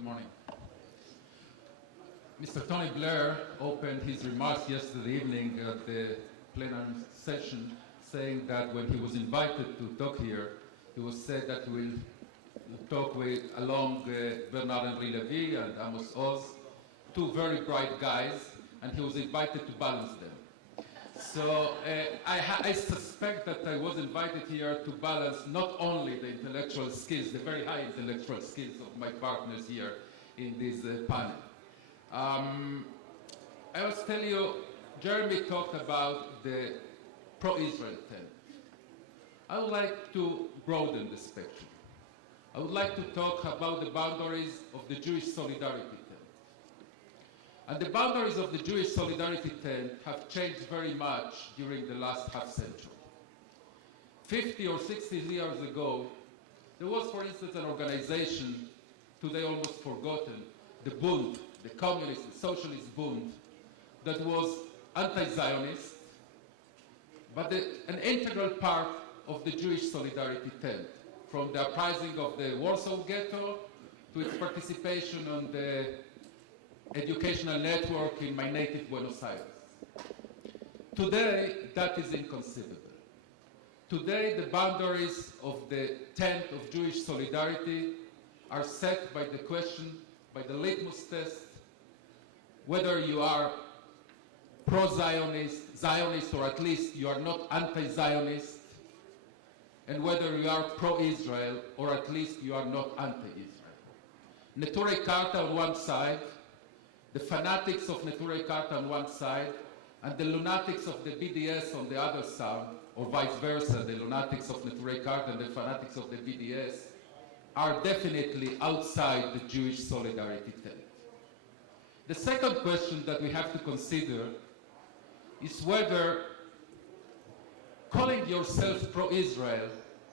Good morning. Mr. Tony Blair opened his remarks yesterday evening at the plenary session saying that when he was invited to talk here, he was said that he will talk along Bernard-Henri Lévy and Amos Oz, two very bright guys, and he was invited to balance them. So I suspect that I was invited here to balance not only the intellectual skills, the very high intellectual skills of my partners here in this panel. I was telling you, Jeremy talked about the pro-Israel tent. I would like to broaden the spectrum. I would like to talk about the boundaries of the Jewish solidarity tent. And the boundaries of the Jewish solidarity tent have changed very much during the last half century. 50 or 60 years ago, there was, for instance, an organization, today almost forgotten, the Bund, the Communist and Socialist Bund, that was anti-Zionist, but an integral part of the Jewish solidarity tent, from the uprising of the Warsaw Ghetto to its participation on the educational network in my native Buenos Aires. Today, that is inconceivable. Today, the boundaries of the tent of Jewish solidarity are set by the question, by the litmus test, whether you are pro-Zionist, Zionist, or at least you are not anti-Zionist, and whether you are pro-Israel, or at least you are not anti-Israel. Neturei Karta on one side, the fanatics of Neturei Karta on one side, and the lunatics of the BDS on the other side, or vice versa, the lunatics of Neturei Karta and the fanatics of the BDS, are definitely outside the Jewish solidarity tent. The second question that we have to consider is whether calling yourself pro-Israel,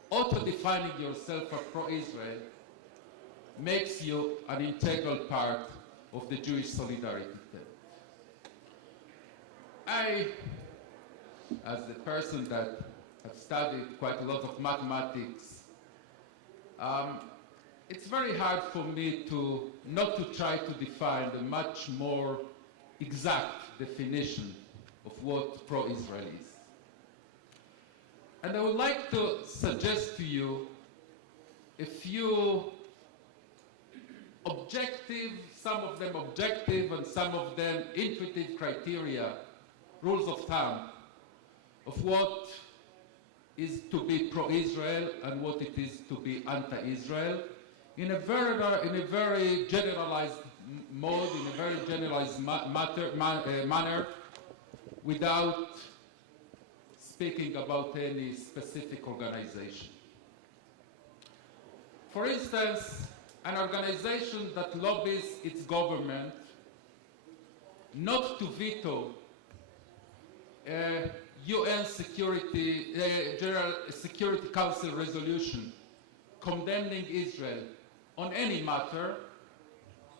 auto-defining yourself as pro-Israel, makes you an integral part of the Jewish solidarity tent. I, as the person that has studied quite a lot of mathematics, it's very hard for me not to try to define a much more exact definition of what pro-Israel is. And I would like to suggest to you a few objective, some of them objective and some of them intuitive criteria, rules of thumb, of what is to be pro-Israel and what it is to be anti-Israel, in a very generalized mode, in a very generalized manner, without speaking about any specific organization. For instance, an organization that lobbies its government not to veto a UN General Security Council resolution condemning Israel on any matter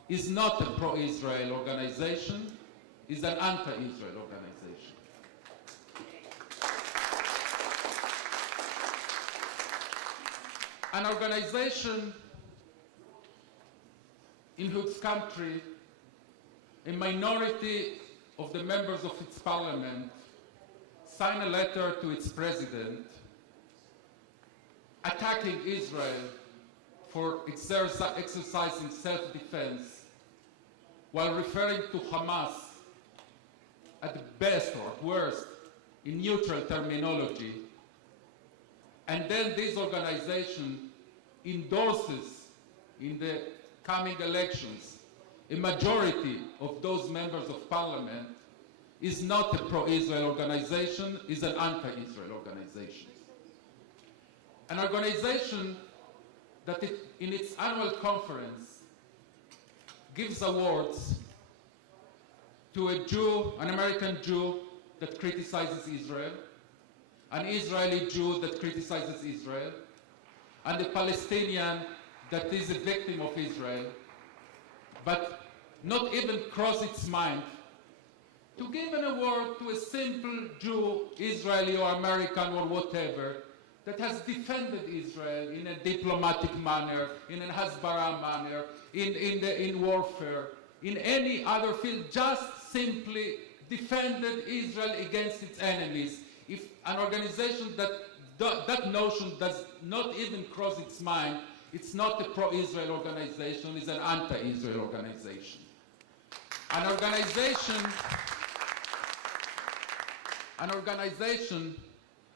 is not a pro-Israel organization, is an anti-Israel organization. An organization in whose country a minority of the members of its parliament sign a letter to its president attacking Israel for exercising self-defense while referring to Hamas at best or at worst in neutral terminology. And then this organization endorses in the coming elections a majority of those members of parliament, is not a pro-Israel organization, is an anti-Israel organization. An organization that in its annual conference gives awards to a Jew, an American Jew that criticizes Israel, an Israeli Jew that criticizes Israel, and a Palestinian that is a victim of Israel, but not even cross its mind to give an award to a simple Jew, Israeli or American or whatever, that has defended Israel in a diplomatic manner, in an hasbara manner, in warfare, in any other field, just simply defended Israel against its enemies. If an organization that notion does not even cross its mind, it's not a pro-Israel organization, it's an anti-Israel organization. An organization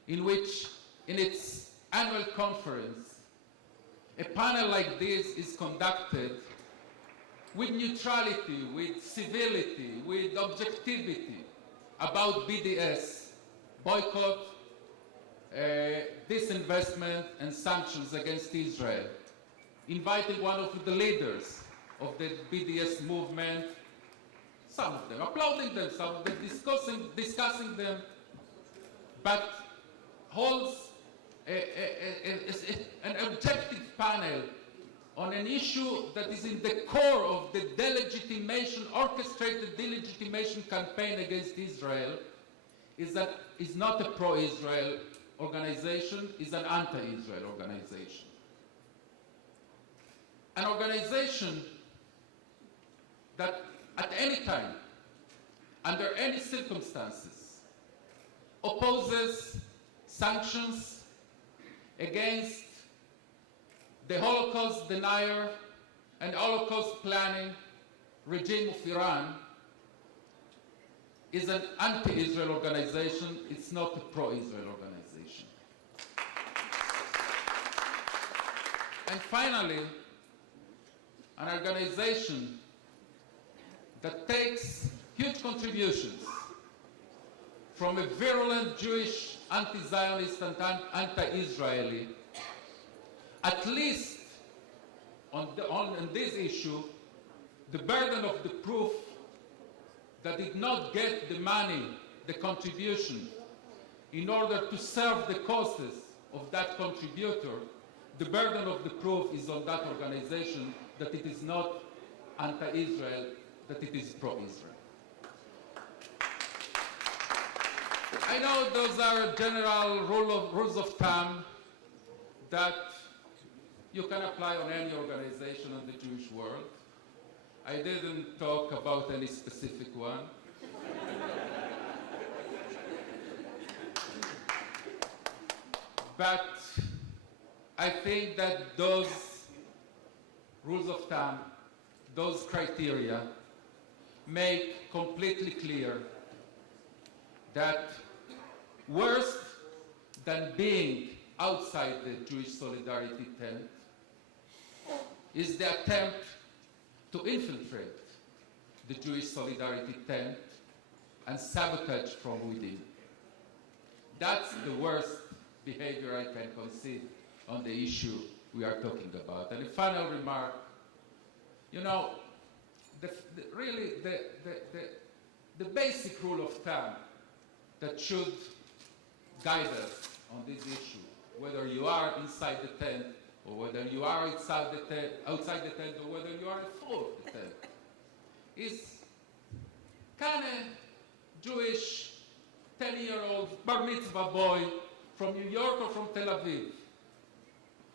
in which, in its annual conference, a panel like this is conducted with neutrality, with civility, with objectivity about BDS, boycott, disinvestment and sanctions against Israel, inviting one of the leaders of the BDS movement, some of them applauding them, some of them discussing them, but holds an objective panel on an issue that is in the core of the delegitimation, orchestrated delegitimation campaign against Israel, is not a pro-Israel organization, is an anti-Israel organization. An organization that at any time, under any circumstances, opposes sanctions against the Holocaust denier and Holocaust planning regime of Iran, is an anti-Israel organization, it's not a pro-Israel organization. And finally, an organization that takes huge contributions from a virulent Jewish anti-Zionist and anti-Israeli, at least on this issue, the burden of the proof that did not get the money, the contribution, in order to serve the causes of that contributor, the burden of the proof is on that organization that it is not anti-Israel, that it is pro-Israel. I know those are general rules of thumb that you can apply on any organization in the Jewish world. I didn't talk about any specific one. But I think that those rules of thumb, those criteria, make completely clear that worse than being outside the Jewish solidarity tent is the attempt to infiltrate the Jewish solidarity tent and sabotage from within. That's the worst behavior I can conceive on the issue we are talking about. And a final remark, you know, the basic rule of thumb that should guide us on this issue, whether you are inside the tent or whether you are outside the tent, or whether you are a fool of the tent, is can a Jewish 10-year-old bar mitzvah boy from New York or from Tel Aviv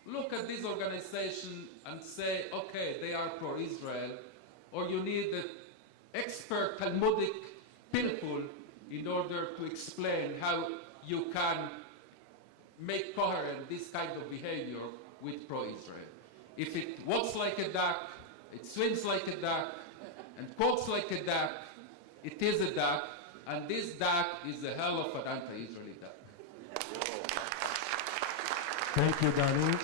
look at this organization and say, okay, they are pro-Israel, or you need an expert Talmudic pilpul in order to explain how you can make coherent this kind of behavior with pro-Israel. If it walks like a duck, it swims like a duck, and quacks like a duck, it is a duck, and this duck is a hell of an anti-Israeli duck. Thank you, Danny.